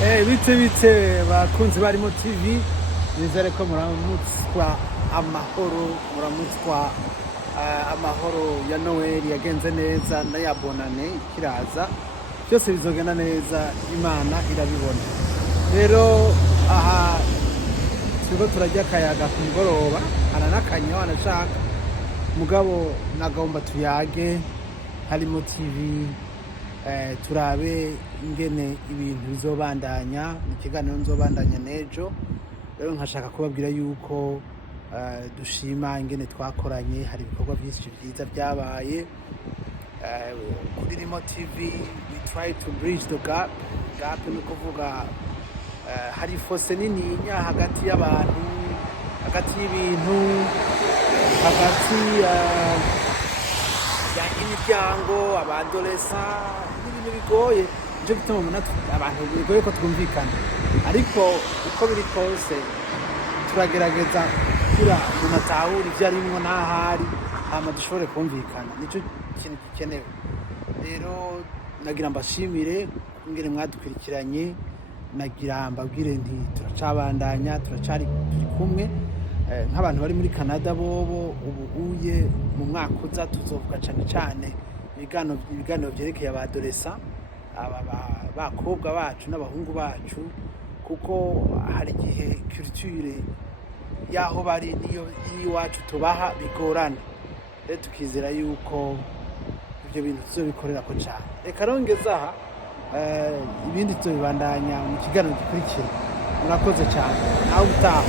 Bite bakunzi barimo TV, nizere ko muramutswa amahoro, muramutswa amahoro ya Noel yagenze neza na Bonane kiraza, byose bizogenda neza, Imana irabibona. Rero aha turiko turajya kayaga ku mugoroba, aranakanya anashaka mugabo nagomba tuyage harimo TV, turabe ingene ibintu bizobandanya, ikiganiro nzobandanya nejo. Rero nkashaka kubabwira yuko dushima ingene twakoranye, hari ibikorwa byinshi byiza byabaye kuri Rimo TV. We try to bridge the gap ni kuvuga hari fose nininya hagati y'abantu, hagati y'ibintu, hagati imiryango, abadolesa, n'ibintu bigoye. Ivyo bituma umuntu abantu bigoye ko twumvikana, ariko uko biri kose turagerageza kugira umuntu atahure ivyo arimwo n'ahari, hama dushobore kumvikana, nico kintu gikenewe. Rero nagira mbashimire ingene mwadukurikiranye, nagira mbabwire nti turacabandanya, turi kumwe. Nk'abantu bari muri Canada bobo ubuye mu mwaka uza tuzovuga cane ibiganiro vyerekeye abadolesa, bakobwa bacu n'abahungu bacu, kuko hari igihe culture yaho bari niyo iwacu tubaha bigorana. Rero tukizera yuko ivyo bintu tuzobikorerako cane. Reka rongeza aha ibindi tuzobibandanya mu kiganiro gikurikira. Murakoze cane, nawe utaha.